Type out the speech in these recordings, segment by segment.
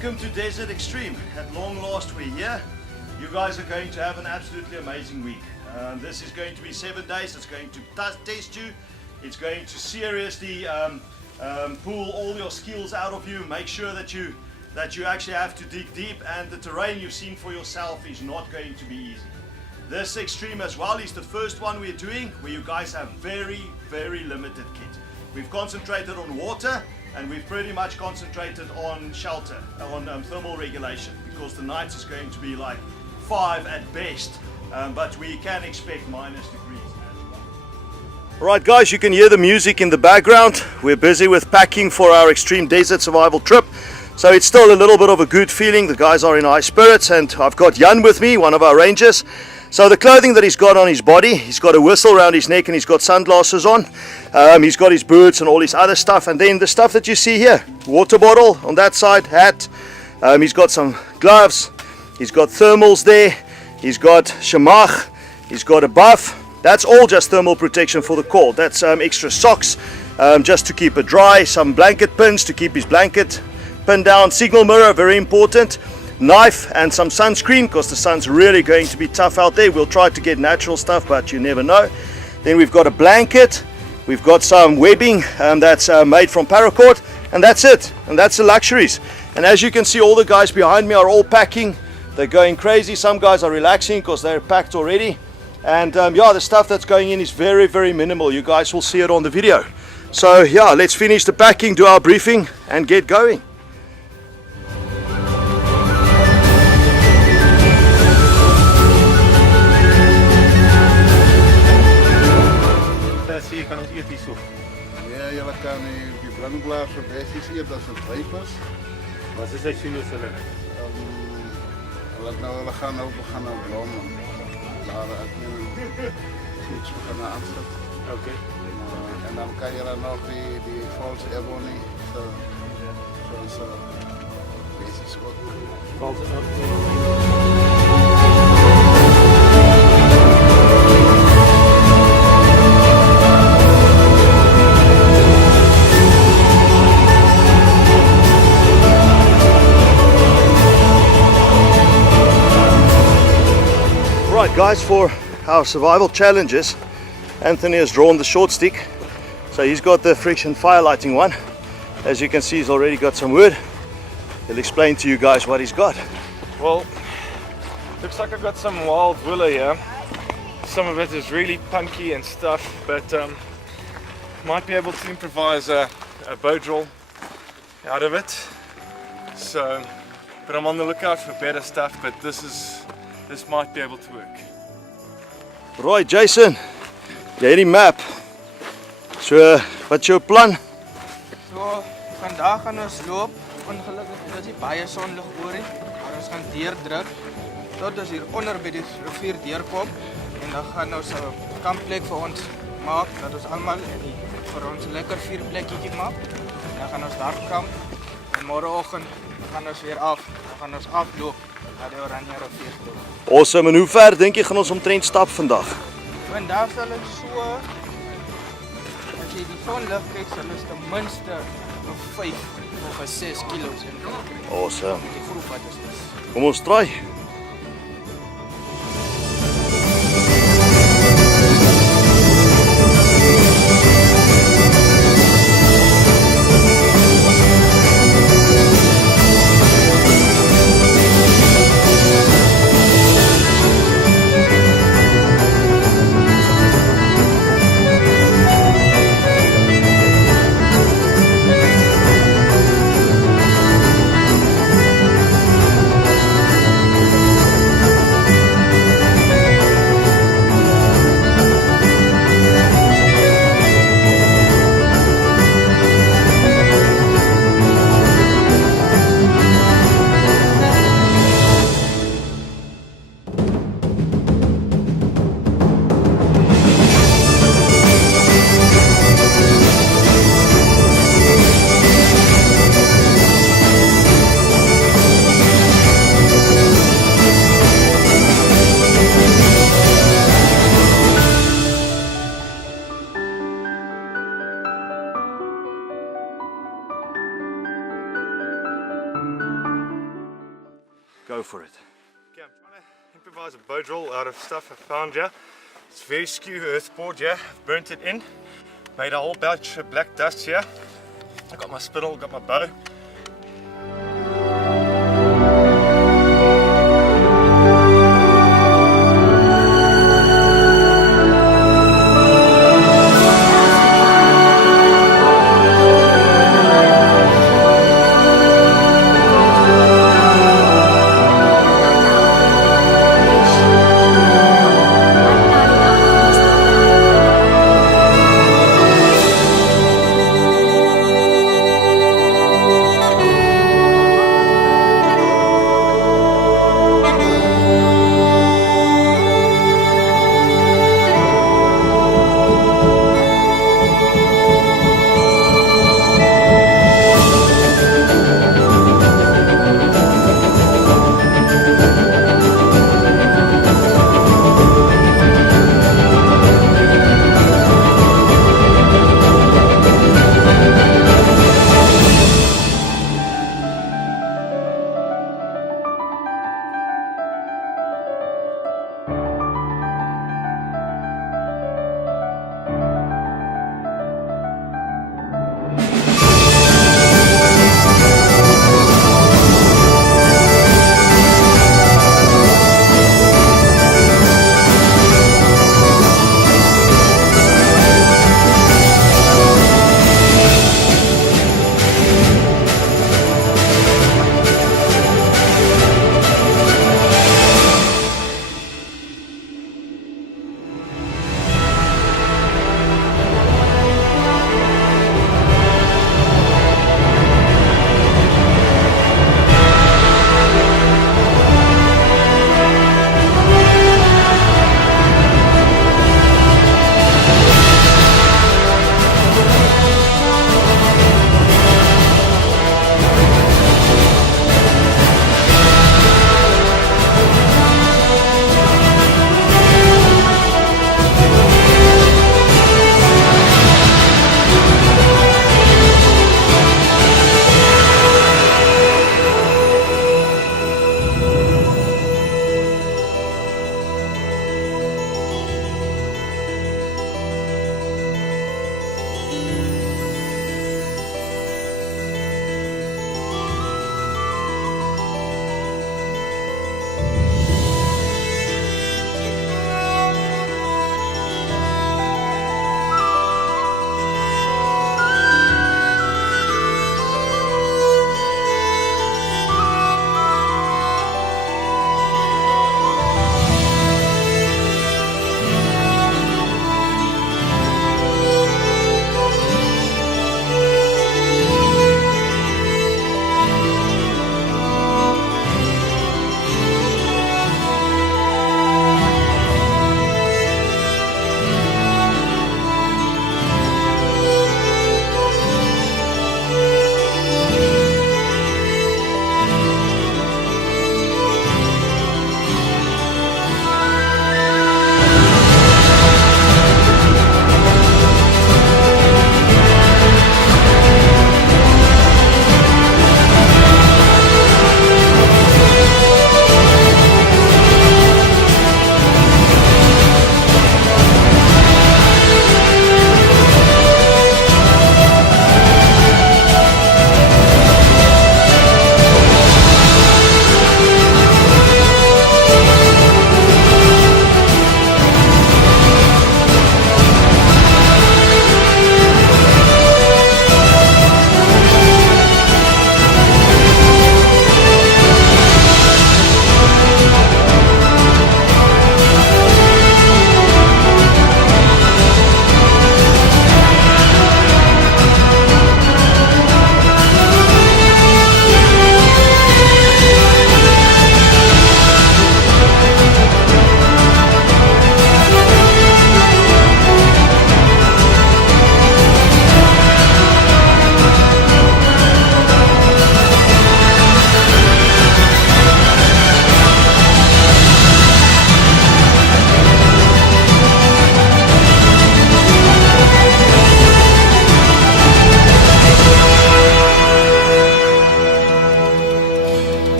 Welcome to Desert Extreme. At long last we're here. You guys are going to have an absolutely amazing week. This is going to be 7 days. It's going to test you. It's going to seriously pull all your skills out of you. Make sure that you actually have to dig deep, and the terrain you've seen for yourself is not going to be easy. This extreme as well is the first one we're doing where you guys have very, very limited kit. We've concentrated on water, and we've pretty much concentrated on shelter, on thermal regulation, because the night is going to be like 5 at best, but we can expect minus degrees as well. Alright guys, you can hear the music in the background. We're busy with packing for our extreme desert survival trip, so it's still a little bit of a good feeling. The guys are in high spirits, and I've got Jan with me, one of our rangers. So the clothing that he's got on his body, he's got a whistle around his neck and he's got sunglasses on. He's got his boots and all his other stuff, and then the stuff that you see here, water bottle on that side, hat. He's got some gloves, he's got thermals there, he's got shamach, he's got a buff. That's all just thermal protection for the cold. That's extra socks just to keep it dry, some blanket pins to keep his blanket pinned down, signal mirror, very important. Knife and some sunscreen, because the sun's really going to be tough out there. We'll try to get natural stuff, but you never know. Then we've got a blanket, we've got some webbing that's made from paracord, and that's it, and that's the luxuries. And as you can see, all the guys behind me are all packing. They're going crazy. Some guys are relaxing because they're packed already, and yeah, the stuff that's going in is very, very minimal. You guys will see it on the video. So yeah, let's finish the packing, do our briefing, and get going. Ja, julle kan die brandblaas op basies eet as het ryp is. Wat is dit hulle? Hulle gaan nou blom. Daar ek iets gaan aansit. Okay. En dan kan je dan nog die false ebony so basies ook. False ebony. Right guys, for our survival challenges, Anthony has drawn the short stick. So he's got the friction fire lighting one. As you can see, he's already got some wood. He'll explain to you guys what he's got. Well, looks like I've got some wild willow here. Some of it is really punky and stuff, but might be able to improvise a bow drill out of it. So, but I'm on the lookout for better stuff, but this might be able to work. Right, Jason, jy het die map. So, wat is jou plan? So, vandag gaan ons loop. Ongelukkig is die baie sonlig oor nie, maar ons gaan deurdruk tot ons hier onder by die rivier deurkom, en dan gaan ons 'n kampplek vir ons maak, dat ons almal vir ons 'n lekker vuurplekkie maak. Dan gaan ons daar kamp, en môreoggend gaan ons weer af. Dan gaan ons afloop na die Oranje rivier toe. Awesome, en hoe ver dink jy gaan ons omtrent stap vandag? Vandag sal ons so, as jy die sonlig kyk, sal ons ten minste 5 of 6 kilos in. Awesome. Die groep wat ons is. Kom ons try. go for it. Okay, I'm trying to improvise a bow drill out of stuff I found here. It's very skew earthboard here. I've burnt it in, made a whole batch of black dust here. I got my spindle, got my bow.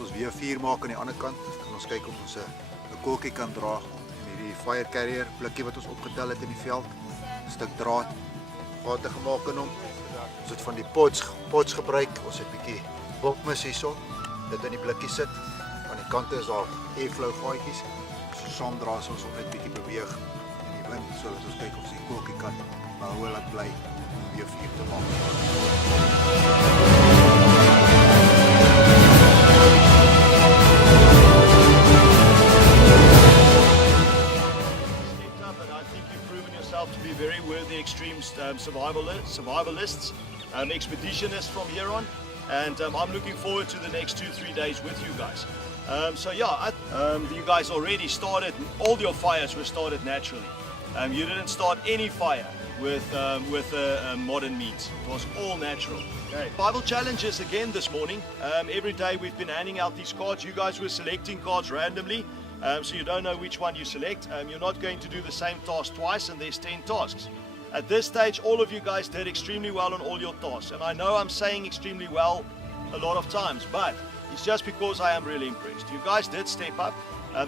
laat ons weer vuur maak aan die ander kant en ons kyk of ons 'n koeltjie kan dra. En hierdie fire carrier blikkie wat ons opgetel het in die veld, 'n stuk draad, gate gemaak in hom. Ons het van die pots gebruik. Ons het 'n bietjie bokmis hierso, dit in die blikkie sit. Aan die kante is daar airflow gaatjies. So saam dra ons hom net bietjie beweeg in die wind sodat ons kyk of ons die koeltjie kan behou laat bly om weer vuur te maak. To be very worthy extreme survivalists, expeditionists from here on, and I'm looking forward to the next 2-3 days with you guys. So yeah, you guys already started, all your fires were started naturally. You didn't start any fire with modern means. It was all natural. Okay. Survival challenges again this morning. Every day we've been handing out these cards. You guys were selecting cards randomly. So you don't know which one you select. You're not going to do the same task twice, and there's 10 tasks. At this stage, all of you guys did extremely well on all your tasks. And I know I'm saying extremely well a lot of times, but it's just because I am really impressed. You guys did step up.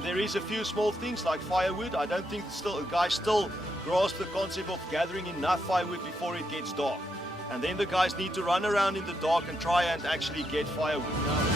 There is a few small things like firewood. I don't think guys still grasp the concept of gathering enough firewood before it gets dark. And then the guys need to run around in the dark and try and actually get firewood.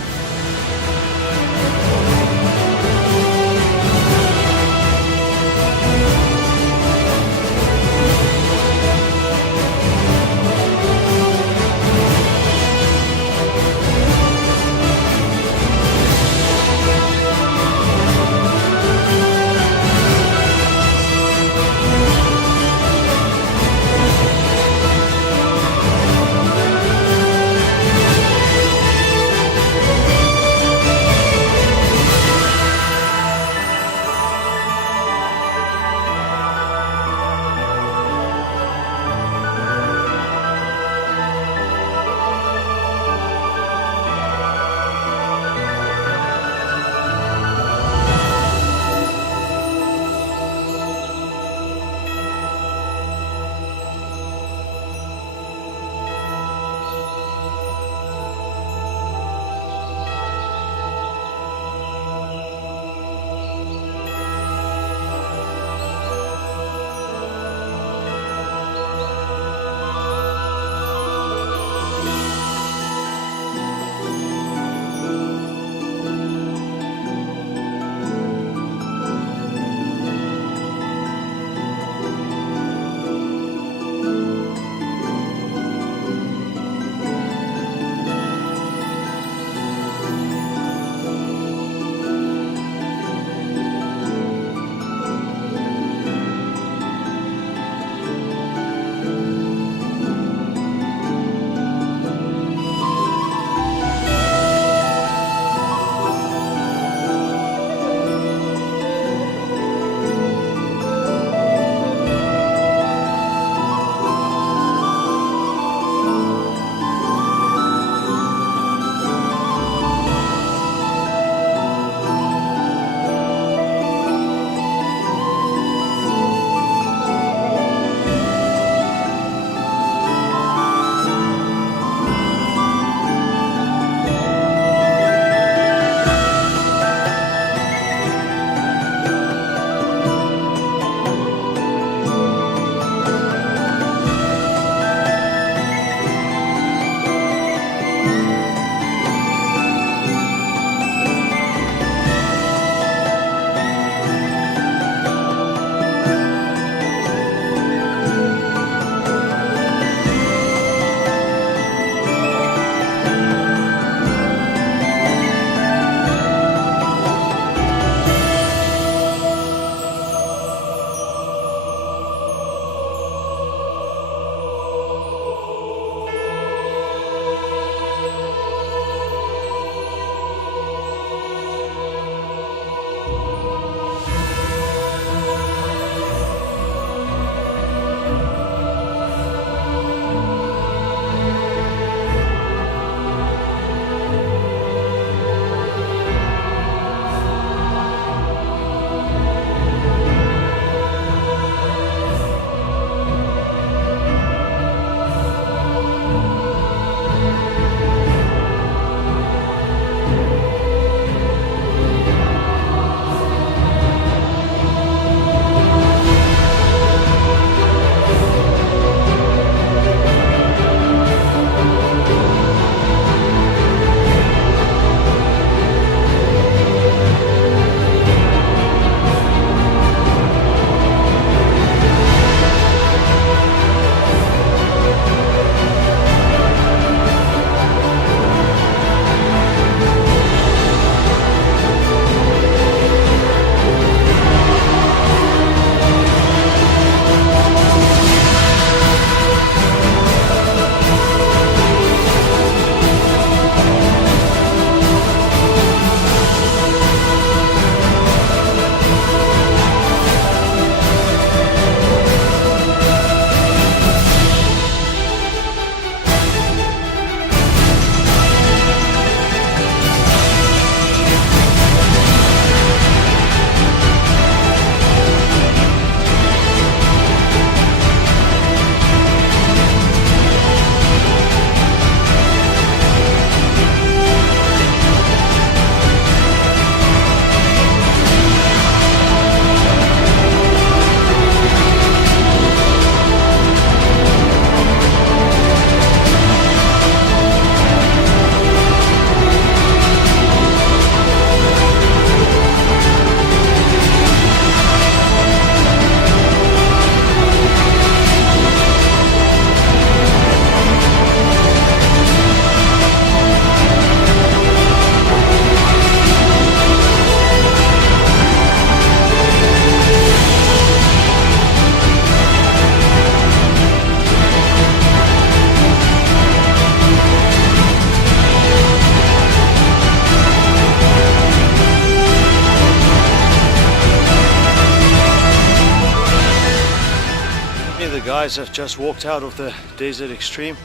guys have just walked out of the Desert Extreme.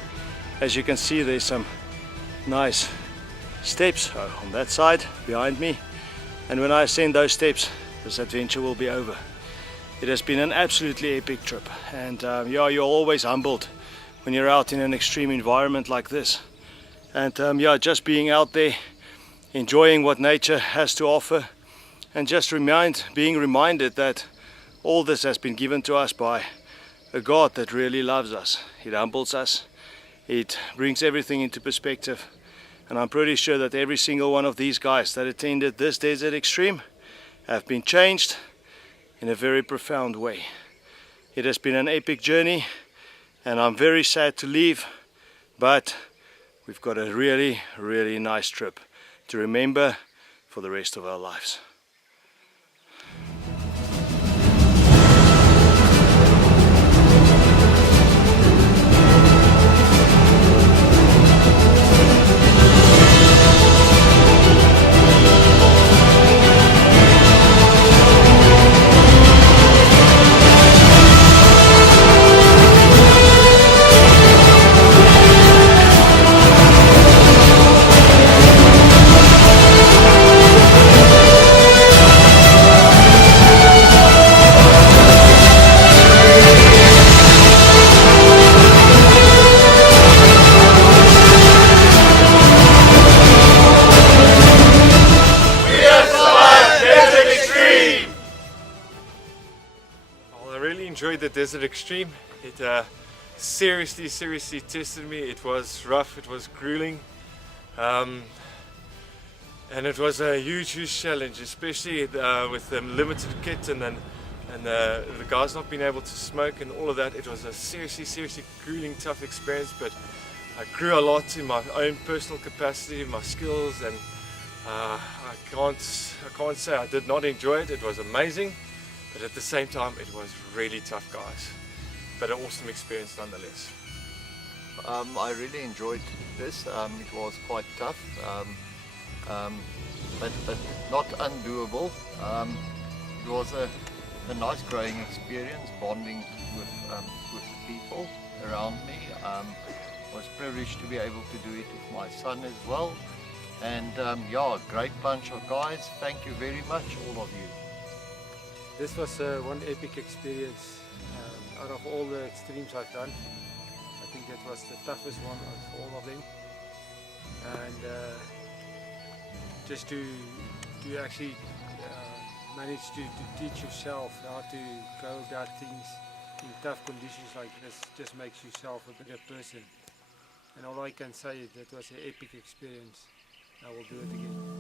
As you can see, there's some nice steps on that side behind me, and when I ascend those steps, this adventure will be over. It has been an absolutely epic trip, and yeah, you're always humbled when you're out in an extreme environment like this. And yeah, just being out there, enjoying what nature has to offer, and just being reminded that all this has been given to us by a God that really loves us. It humbles us, it brings everything into perspective, and I'm pretty sure that every single one of these guys that attended this Desert Extreme have been changed in a very profound way. It has been an epic journey, and I'm very sad to leave, but we've got a really, really nice trip to remember for the rest of our lives. Enjoyed the Desert Extreme. It seriously tested me. It was rough, it was grueling, and it was a huge challenge, especially with the limited kit and the guys not being able to smoke and all of that. It was a seriously grueling, tough experience, but I grew a lot in my own personal capacity, my skills, and I can't say I did not enjoy it. It was amazing. But at the same time, it was really tough, guys. But an awesome experience nonetheless. I really enjoyed this. It was quite tough, but not undoable. It was a nice growing experience, bonding with people around me. I was privileged to be able to do it with my son as well. And yeah, great bunch of guys. Thank you very much, all of you. This was one epic experience out of all the extremes I've done. I think that was the toughest one of all of them. And just to actually manage to teach yourself how to go about things in tough conditions like this just makes yourself a better person. And all I can say is that was an epic experience. I will do it again.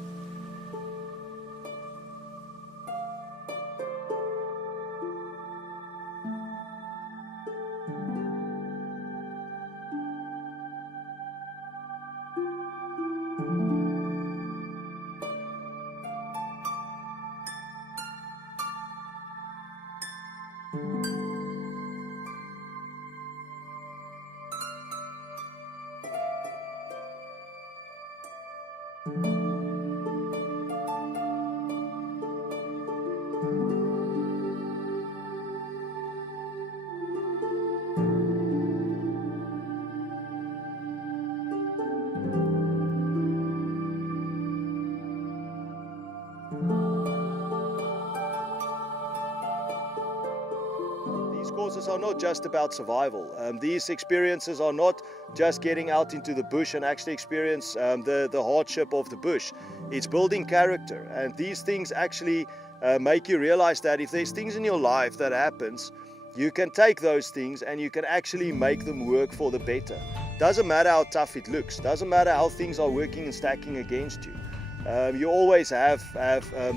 Courses are not just about survival. These experiences are not just getting out into the bush and actually experience the hardship of the bush. It's building character, and these things actually make you realize that if there's things in your life that happens, you can take those things and you can actually make them work for the better. Doesn't matter how tough it looks, doesn't matter how things are working and stacking against you. You always have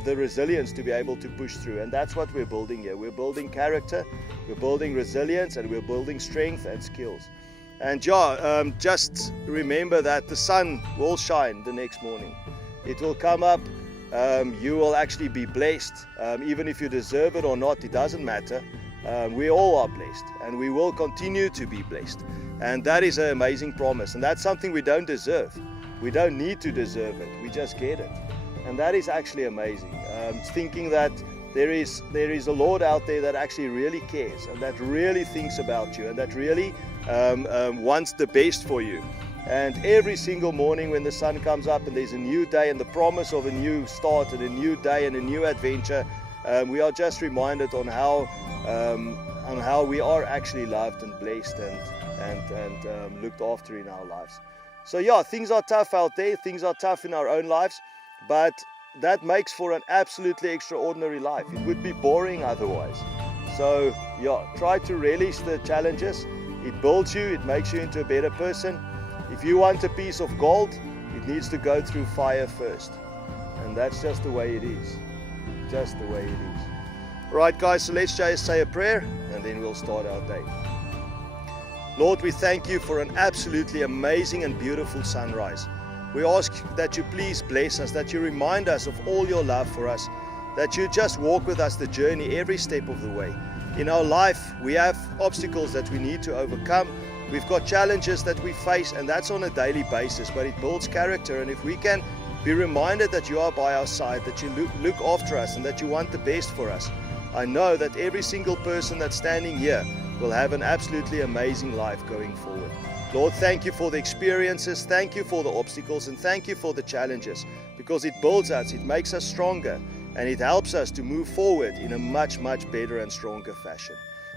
the resilience to be able to push through, and that's what we're building here. We're building character, we're building resilience, and we're building strength and skills. And yeah, just remember that the sun will shine the next morning. It will come up, you will actually be blessed. Even if you deserve it or not, it doesn't matter. We all are blessed, and we will continue to be blessed. And that is an amazing promise, and that's something we don't deserve. We don't need to deserve it, we just get it. And that is actually amazing. Thinking that there is a Lord out there that actually really cares and that really thinks about you and that really wants the best for you. And every single morning when the sun comes up and there's a new day and the promise of a new start and a new day and a new adventure, we are just reminded on how we are actually loved and blessed and looked after in our lives. So yeah, things are tough out there, things are tough in our own lives, but that makes for an absolutely extraordinary life. It would be boring otherwise. So yeah, try to relish the challenges. It builds you, it makes you into a better person. If you want a piece of gold, it needs to go through fire first. And that's just the way it is. Just the way it is. Right guys, so let's just say a prayer and then we'll start our day. Lord, we thank you for an absolutely amazing and beautiful sunrise. We ask that you please bless us, that you remind us of all your love for us, that you just walk with us the journey every step of the way. In our life, we have obstacles that we need to overcome. We've got challenges that we face, and that's on a daily basis, but it builds character. And if we can be reminded that you are by our side, that you look after us and that you want the best for us, I know that every single person that's standing here will have an absolutely amazing life going forward. Lord, thank you for the experiences, thank you for the obstacles, and thank you for the challenges, because it builds us, it makes us stronger, and it helps us to move forward in a much, much better and stronger fashion.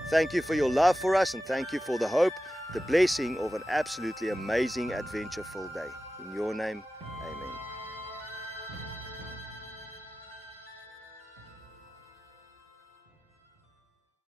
Thank you for your love for us, and thank you for the hope, the blessing of an absolutely amazing, adventure-filled day. In your name, amen.